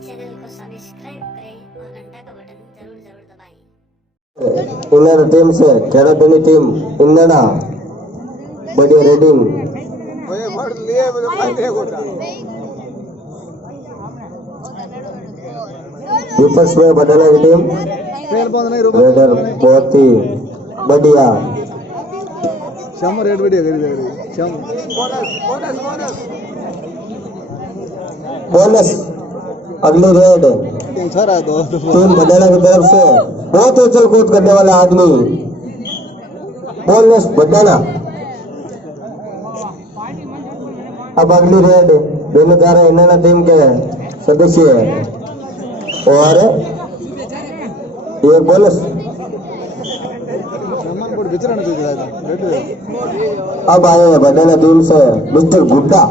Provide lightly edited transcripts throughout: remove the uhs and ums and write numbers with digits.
Channel को subscribe करें और घंटा का बटन जरूर जरूर दबाएं। इंडियन टीम से खेड़ोनी टीम इंदना बढ़िया रेडिंग विपक्ष में बदला की टीम रेडर बहुत ही बढ़िया श्याम रेड बढ़िया करी दे श्याम बोनस अगली रेड टीम बदला की तरफ से बहुत उछल कूद करने वाला आदमी बोनस बदला। अब अगली रेड दोनों तारा इंडियन टीम के सदस्य और एक बोनस। अब आए हैं बदला टीम से मिस्टर गुड्डा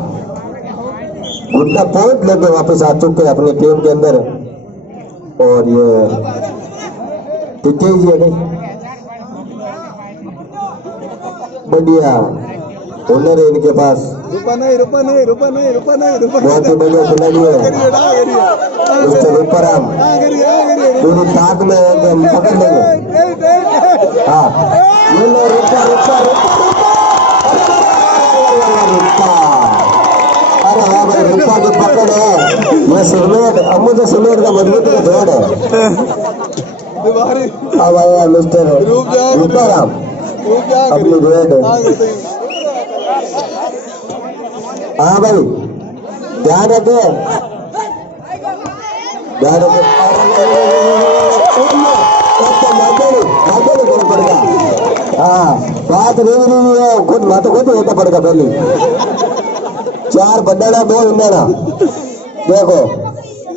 पॉइंट लेके वापस आ चुके हैं अपनी टीम के अंदर और ये तेज है बढ़िया ओनर है इनके पास बहुत ही बढ़िया खिलाड़ी है मिस्टर रूपाराम पूरी ताक में एकदम पकड़ लेंगे। हाँ ये लो रुका अरे हाँ भाई रुका की पकड़ है ये सिमेंट अमू से सिमेंट का मजबूती का जोड़ है। अब आया मिस्टर रूपाराम अपनी रेड। हाँ भाई ध्यान रखे पड़ेगा। हाँ बात नहीं है खुद मातो खुद होता पड़ेगा पहले 4 बड्डाना 2 इंडियाना देखो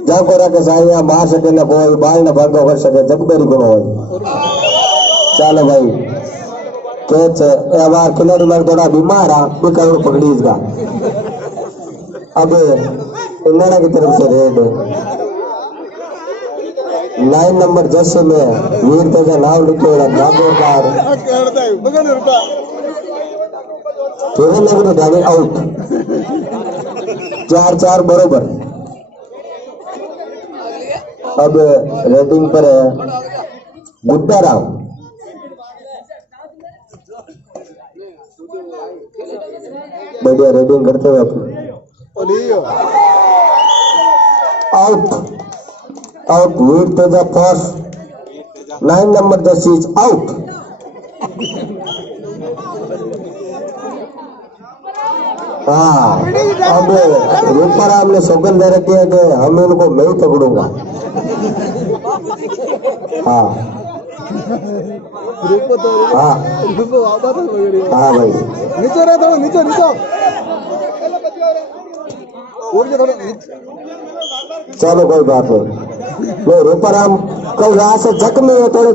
जाको रखे साया मार सके ना कोई बाल ना भागो कर सके जब बेरी को हो चलो भाई कैच अब खिलाड़ी में थोड़ा बीमार है बिकर पकड़ी इसका। अब इंडिया की तरफ से रेड 9 नंबर जर्सी में वीर तेजा नाम लिखे नागोकार डाली आउट 4-4 बरोबर। अब रेटिंग पर है गुड्डा राम बढ़िया रेटिंग करते हुए अपने out Veer Teja first 9 number Jersey is out. हाँ अब रूपाराम ने सौगंध दे रखी है कि हम इनको मैं ही पकड़ूंगा। हाँ हाँ हाँ भाई चलो कोई बात नहीं वो रूपाराम कल रात से जख्मी है थोड़े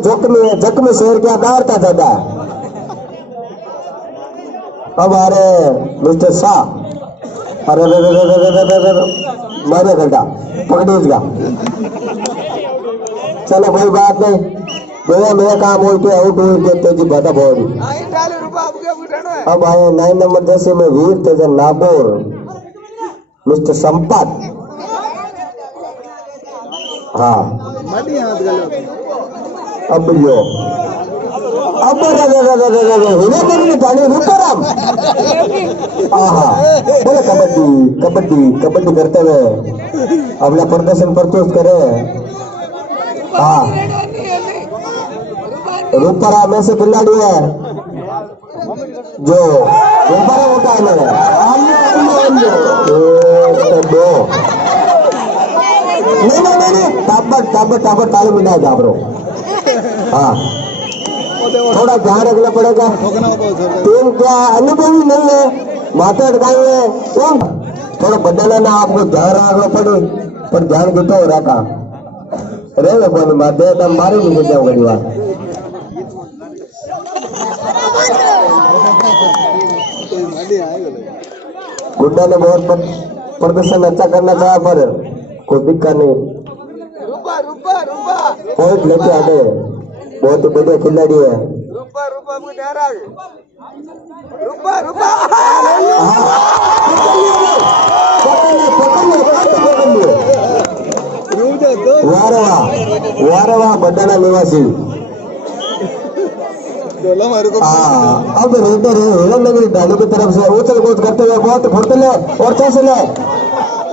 जख्मी शेर क्या दारता ज्यादा। अब आ रहे मिस्टर शाह अरे मारे घंटा पकड़ी इसका। चलो कोई बात नहीं भैया मेरा काम हो के आउट हुई के तेजी बता बोल। अब आए 9 नंबर जैसे में वीर तेजन नागौर मिस्टर संपत। हाँ अब यो अब रूपाराम बोले कबड्डी करते हुए अपना प्रदर्शन प्रस्तुत करे। हाँ रूपाराम ऐसे खिलाड़ी है जो रूपाराम होता है मेरा नहीं टाबर ताली मिला जाबरो। हाँ थोड़ा ध्यान रखना पड़ेगा टीम क्या अनुभवी नहीं है माता अटकाई है तुम थोड़ा बदलना ना आपको ध्यान रखना पड़े पर ध्यान कितना हो रहा था रहे बोल माते तब मारे नहीं जाओ बड़ी बात। गुड्डा ने बहुत प्रदर्शन अच्छा करना चाहा पर कोई दिक्कत नहीं पॉइंट लेके आ गए बहुत ही बढ़िया खिलाड़ी है। वारवा बड्डाना निवासी। डोला मारे को हाँ अब रेडर है हिरन नगरी ढालू की तरफ से उछल कूद करते हुए बहुत फुर्तीले और चौसले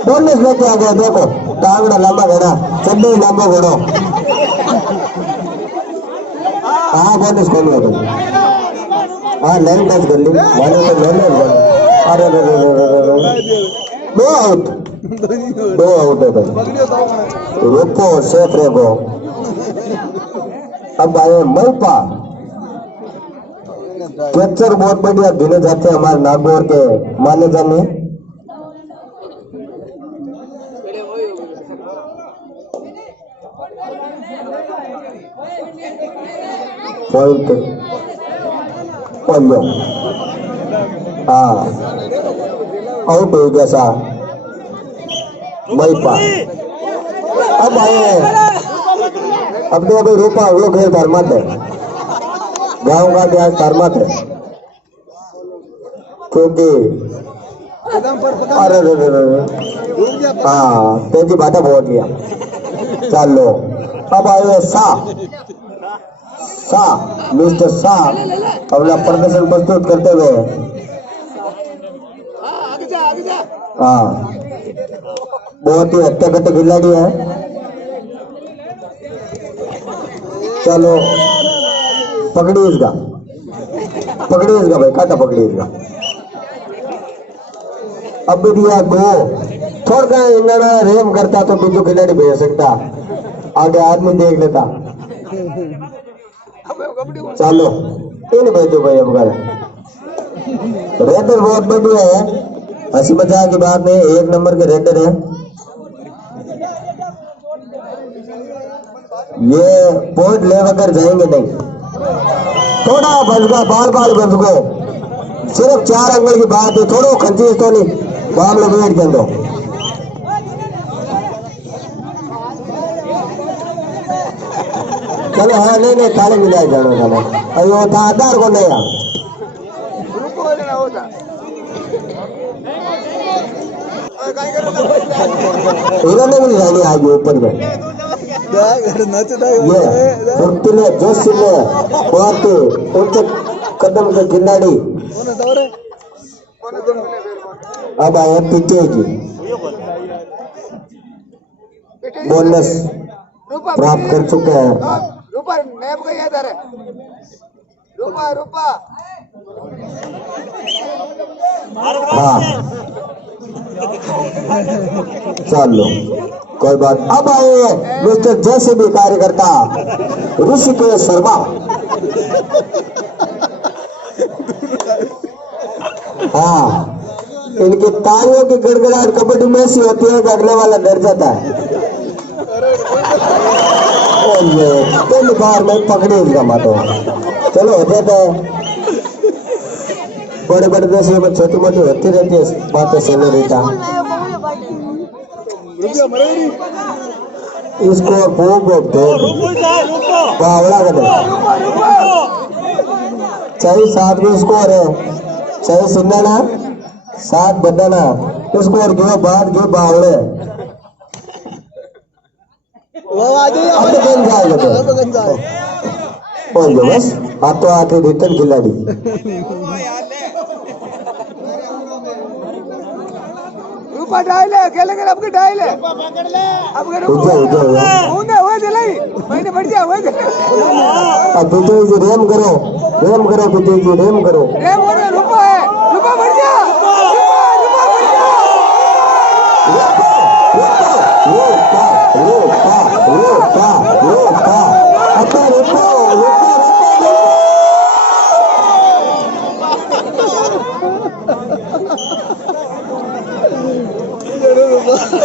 बोनस लेके आ गया। देखो टांगड़ा लंबा घोड़ा चड्डी लंबा घोड़ो। हाँ बोनस खोल लो तुम। हाँ लाइन टच कर ली मानो तो लाइन अरे दो आउट है भाई। रुको सेफ रहो। अब आए मलपा कैप्चर बहुत बढ़िया गिने जाते हैं हमारे नागौर के माने जाने। पॉइंट पंजो हाँ आउट हो गया सा मलपा। अब आए अपने अभी रूपा वो खेल धर्मत है गाँव का क्या धर्मत है क्योंकि अरे हाँ तेजी बाटा बहुत लिया। चलो अब आए सा मिस्टर सा अपना प्रदर्शन प्रस्तुत करते हुए। हाँ बहुत ही हत्याकट्टे खिलाड़ी है। चलो पकड़ी इसका भाई काटा पकड़ी इसका। अब भी दिया दो थोड़ा इन्होंने रेम करता तो बिंदु खिलाड़ी भेज सकता आगे आदमी देख लेता। चलो तीन भेजो भाई। अब रेडर बहुत बढ़िया है हंसी मजाक की बात नहीं एक नंबर के रेडर है। ये पॉइंट लेकर जाएंगे नहीं थोड़ा बजगा बाल बजगो सिर्फ 4 अंगल की बात है थोड़ा खंचीस तो नहीं बाल लोग वेट कर दो। चलो हाँ नहीं ताले मिलाए जानो जानो अयो था आधार को नहीं इन्होंने भी जानी आगे ऊपर में ये फुर्तीले जोशीले बहुत उच्च कदम के खिलाड़ी। अब आया पीछे की बोनस प्राप्त कर चुके हैं। हाँ चलो कोई बात। अब आए मिस्टर जैसे भी कार्यकर्ता ऋषिकेश शर्मा। हाँ इनकी तालियों की गड़गड़ाहट कबड्डी में ऐसी होती है कि अगले वाला डर जाता है। तीन बार में पकड़े इसका मातो। चलो हो जाता है बड़े बड़े देशों में छोटी मोटी होती रहती है बातें सुने रहता। इसको बावड़ा कर चाहिए 7 में स्कोर है चाहिए सुनना 7 बदना स्कोर क्यों बात क्यों बावड़े अब गेम जाएगा तो बस हाथों आके रिटर्न खिलाड़ी डायले खेलेंगे आपके डायले अब मैंने बढ़ गया अब जी रेम करो जी रेम करो रुपा बढ़ गया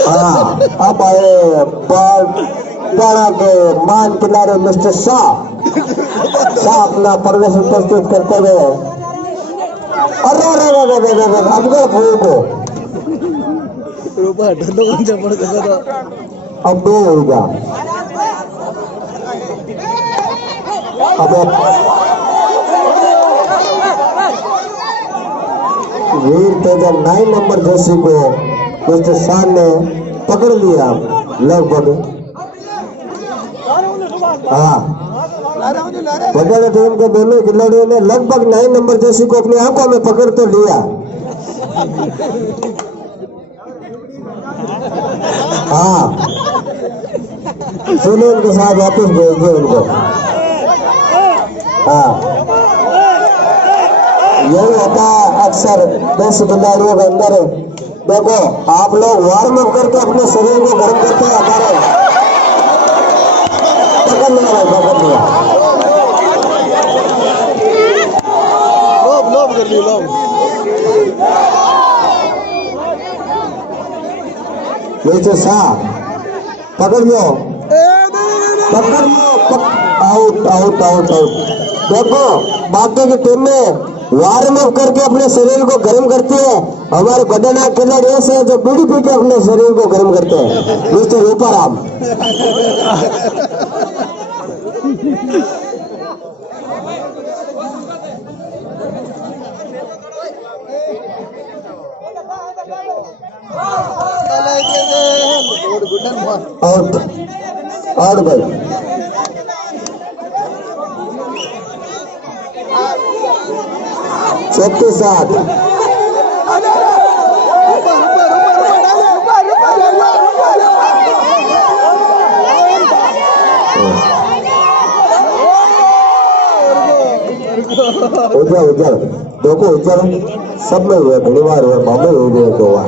हाँ अब आए पाड़ा के मान किनारे मिस्टर शाह अपना प्रदर्शन प्रस्तुत करते हुए। अरे अब अब 2 होगा। अब वीर तेजा 9 नंबर जर्सी को मिस्टर शाह ने पकड़ लिया लगभग हाँ, बड़े टीम के दोनों खिलाड़ियों ने लगभग 9 नंबर जर्सी को अपनी आंखों में पकड़ तो लिया। हाँ, सुनील के साथ वापस भेज दो उनको। हाँ, यही होता है अक्सर 10 खिलाड़ियों के अंदर। देखो, आप लोग वार्म अप करके अपने शरीर को गर्म करते हैं। हमारे पकड़ लिया भाई, पकड़ लिया। लोब कर ली, लोब। नीचे साफ पकड़ लो, पकड़ लो, आउट आउट आउट आउट। देखो, बाकी की टीम में वार्म अप करके अपने शरीर को गर्म करती है। हमारे खतरनाक खिलाड़ी ऐसे हैं जो बीड़ी पी के अपने शरीर को गर्म करते हैं। मिस्टर रूपाराम, आउट आउट भाई। 36 उज्जवल देखो, उज्जवल सब में हुआ, घनी बार हुआ, बॉम्बे हो गए तो हुआ।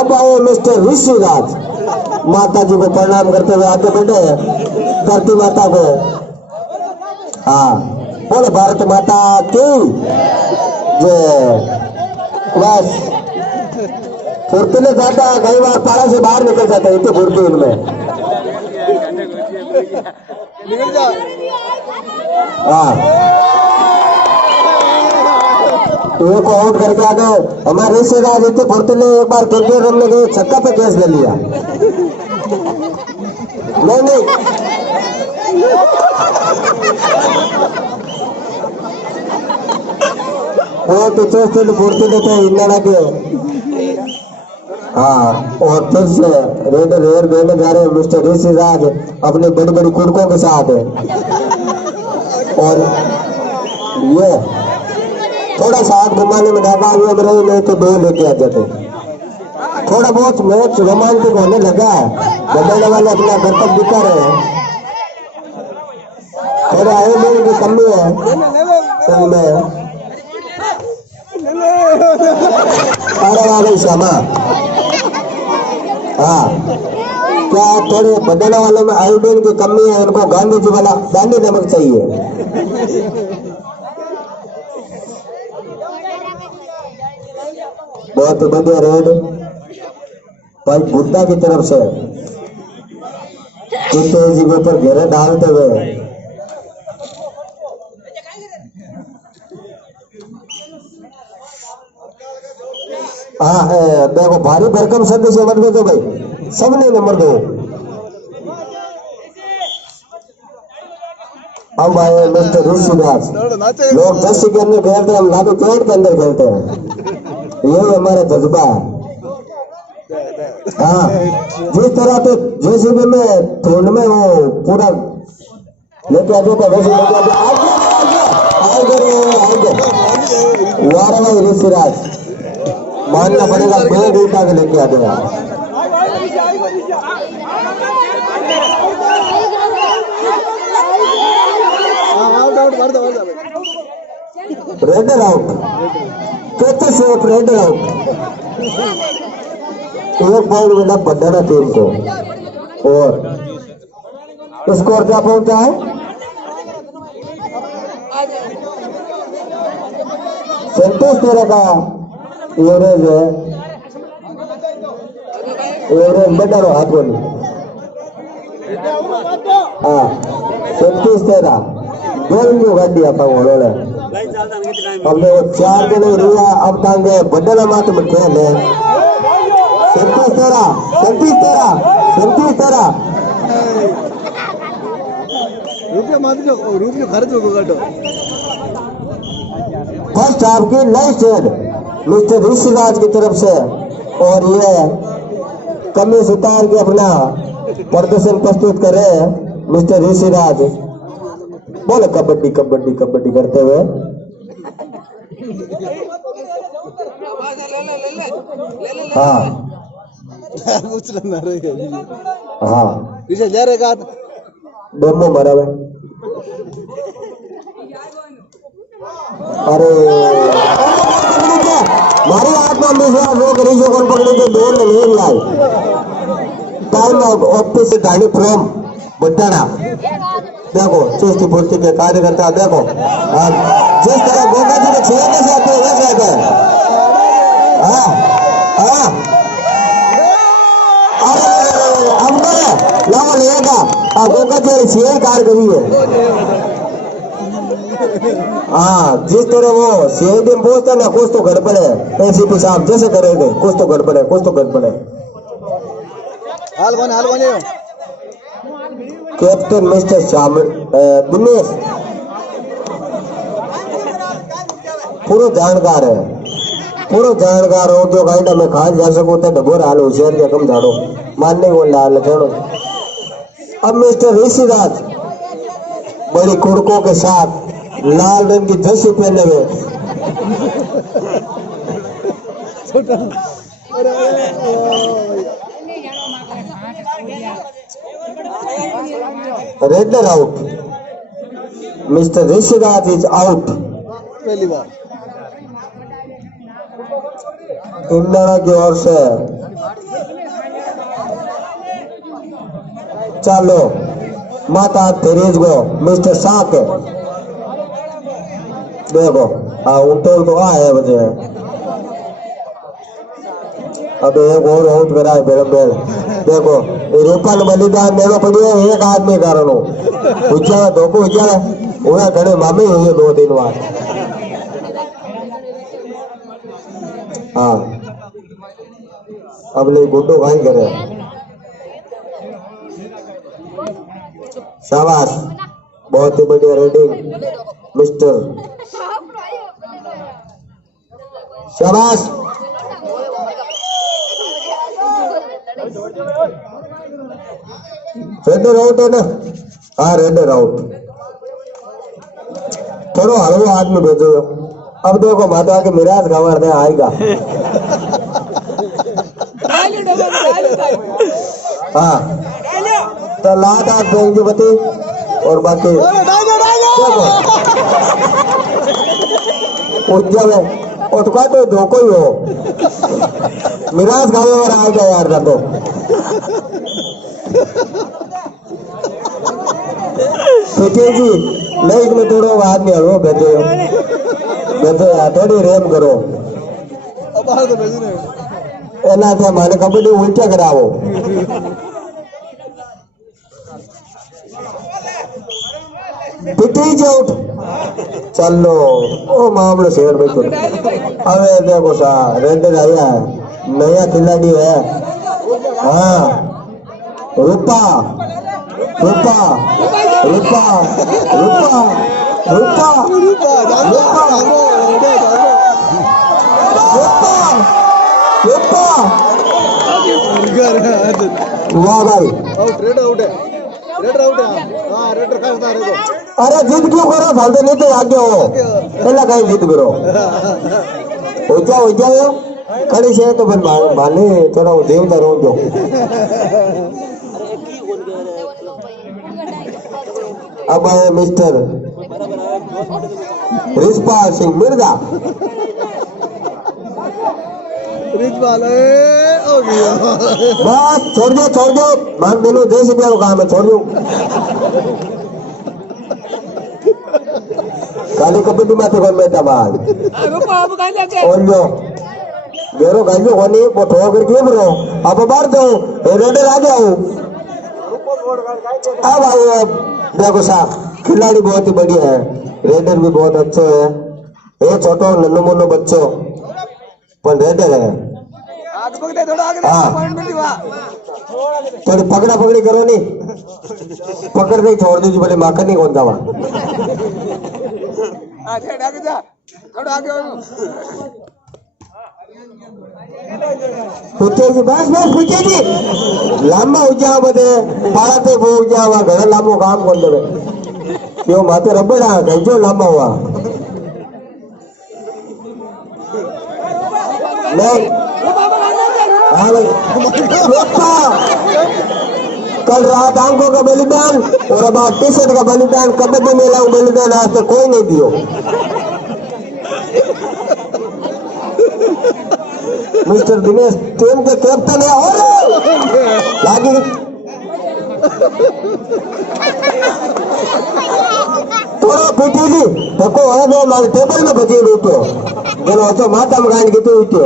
अब आए मिस्टर ऋषिराज, माता जी को प्रणाम करते हुए आगे बैठे धरती माता को। हाँ, बोले भारत माता की जय। बस फुर्तीले जाता, कई बार पारा से बाहर निकल जाता है, इतनी फुर्ती उनमें। हाँ, को आउट करके आ गए हमारे रिश्तेदार। इतने फुर्तीले एक बार क्रिकेट हमने गए, छक्का पे कैच ले लिया। नहीं वो तो चौथे फुर्ती देते हैं इंडिया के। हाँ, और फिर से रेड रेयर बेने जा रहे हैं मिस्टर ऋषिराज अपनी बड़ी बड़ी कुड़कों के साथ। और ये थोड़ा सा हाथ घुमाने में नाकाम हुए रहे, नहीं तो 2 लेके आ जाते। थोड़ा बहुत मैच रोमांटिक होने लगा है, बदलने वाले अपना कर्तव्य दिखा रहे हैं। थोड़ा आयोजन की कमी है उनमें। अरे वाह भाई श्यामा, हाँ, क्या थोड़े बदलने वालों में आयोडीन की कमी है, उनको गांधी जी वाला गांधी नमक चाहिए। बहुत बढ़िया रेड भाई बुड्ढा की तरफ से कुत्ते जी के ऊपर घेरे डालते हुए। हाँ, देखो भारी भरकम शब्द से मत भेजो भाई, सबने नंबर 2। हम आए मिस्टर ऋषिराज, लोग जर्सी के अंदर खेलते हैं, हम लादो पेड़ के अंदर खेलते हैं, ये हमारा जज्बा है। हाँ, जिस तरह तो जेसीबी में थोड़ में वो पूरा लेके आ जाता, वैसे लेके आ जाता। वाह भाई ऋषिराज, मानना पड़ेगा, 2 उठा के लेके आ गया। रेडर आउट, कहते से रेडर आउट। एक पॉइंट मिला बड्डाना टीम को। और स्कोर क्या पहुंचा है? 37 का एवरेज है। एवरेज बेटा हाथ बोली। हाँ, 37 गोल गाड़ी आप हमने वो 4 दिन रुआ, अब तांगे बड्डला मात में खेल है। 37 रुपया मत जो, रुपया खर्च हो गया। फर्स्ट हाफ की लास्ट हेड मिस्टर ऋषिराज की तरफ से, और ये कमीज उतार के अपना प्रदर्शन प्रस्तुत कर रहे हैं। मिस्टर ऋषिराज बोले कबड्डी कबड्डी कबड्डी करते हुए। हाँ हाँ डेमो मारा हुआ। अरे मारे आत्मविश्वास वो गरीबों को पकड़ने के दौड़ नहीं लाई। टाइम ऑफिस से ढाणी फ्रॉम बट्टाना देखो चुस्ती फुर्ती के कार्यकर्ता देखो जिस तरह गोगा जी के छेड़ने से आते हैं वैसे आते हैं। हाँ हाँ अरे अम्बर लाओ लेगा गोगा जी शेयर कार करी है। हाँ जिस तरह वो सीआईडी में पहुंचता ना कुछ तो गड़बड़ है। एसीपी साहब जैसे करेंगे कुछ तो गड़बड़ है कुछ तो गड़बड़ है। हाल बने कैप्टन मिस्टर शामिल दिनेश पूरा जानकार है। पूरा जानकार हो जो गाइडा में खास जा सको तो डबोर हाल होशियार के कम झाड़ो मानने को लाल लखेड़ो। अब मिस्टर ऋषिराज बड़ी कुड़कों के साथ लाल रंग की जर्सी पहने हुए raider out. Mister Rishiraj is out. पहली बार इंडिया की ओर से चलो माता तेरेज गो मिस्टर साक देखो हाँ उल्टो तो है बचे। अब एक और आउट करा है बेड़ बेड़ देखो रूपन बलिदान देना पड़ियो एक आदमी कारण हो उज्जैन धोखो उज्जैन उन्हें घड़े मामे हुए 2 दिन बाद। हाँ अब ले गुड्डो खाई करे शाबाश बहुत ही बढ़िया रेडिंग मिस्टर शाबाश। रेडर आउट है ना। हाँ रेडर आउट। थोड़ा हलवा आदमी भेजो। अब देखो माता के मिराज खबर दे आएगा। हाँ तो लाट आप देंगे बती और बाकी देखो उज्जवल है उठका तो धोखो ही हो मिराज खावे और आएगा यार तो पीटे जी लाइट में थोड़ा आदमी हलवा भेजो यार थोड़ी रेम करो एना थे माने कबड्डी उल्टा करावो। पिटी आउट चलो ओ मामलो शेर बिल्कुल। अबे देखो सा रेडर आया है नया खिलाड़ी है। हाँ रूपा रूपा रूपा रूपा रूपा वाह भाई आउट है हाँ रेडर खासदार है। अरे जिद क्यों करो फालतू नहीं तो आगे हो पहला कहीं जिद करो हो जाओ खड़ी से तो फिर माने थोड़ा देवता रहो जो। अब आए मिस्टर रिजपाल सिंह मिर्जा। रिजपाल हो गया बस छोड़ दो मान बोलो 10 रुपया का काम है छोड़ दो। काली कबड्डी में तो कौन बैठा बाहर और जो गेरो गाइयो कोनी वो ठोक करके ब्रो अब बाहर दो रेडर आ जाओ। अब आए देखो साहब खिलाड़ी बहुत ही बढ़िया है रेडर भी बहुत अच्छे है। ये छोटो नन्नो मुन्नो बच्चों पर रेडर है। हाँ थोड़ी पकड़ा पकड़ी करो नहीं पकड़ नहीं छोड़ दीजिए बोले माखन नहीं कौन दवा। પૂછેજી બસ બસ પૂછેજી લાંબા ઉજાવા બધે પાળાતે બહુ ઉજાવા ઘણા લાંબો કામ કરી દેવે यो माथे रबड़ा गंजो लांबा हुआ नहीं हाँ भाई कल रात आंखों का बलिदान और अब आज टी शर्ट का बलिदान कबड्डी में लाऊं बलिदान आज तक कोई नहीं दियो मिस्टर दिनेश टीम के कैप्टन है और लागी थोड़ा पीटी धक्को हो मारे टेबल में बची उठो बोलो तो माता में गाड़ी की उठो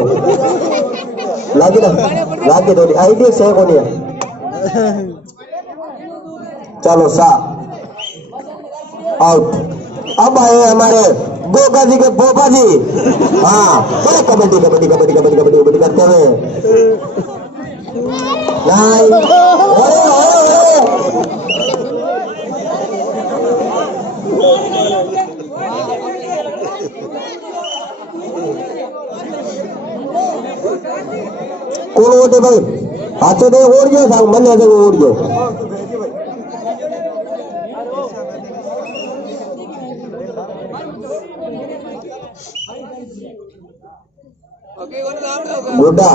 लागी थोड़ी आइडिया से कोनी चलो सा आउट अब आए हमारे गोगा जी के पोपा जी हाँ बड़े कबड्डी कबड्डी कबड्डी कबड्डी कबड्डी कबड्डी करते हुए नहीं कौन ओटे भाई हाथों दे ओढ़ गयो साहब मन दे ओढ़ गयो गुड्डा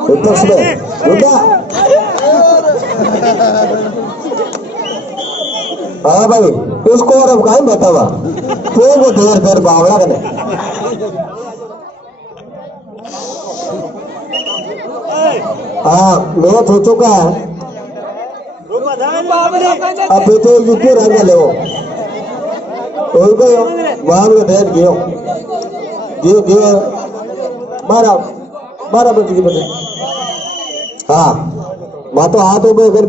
विपक्ष में गुड्डा हाँ भाई उसको और अब कहीं बतावा तो वो देर देर बावड़ा करने हाँ मैच हो चुका है अब तो यूपी रंग ले वो वहां में बैठ गयो गयो बारह बजे की बजे हाँ मैं तो हाथ हो गए फिर भी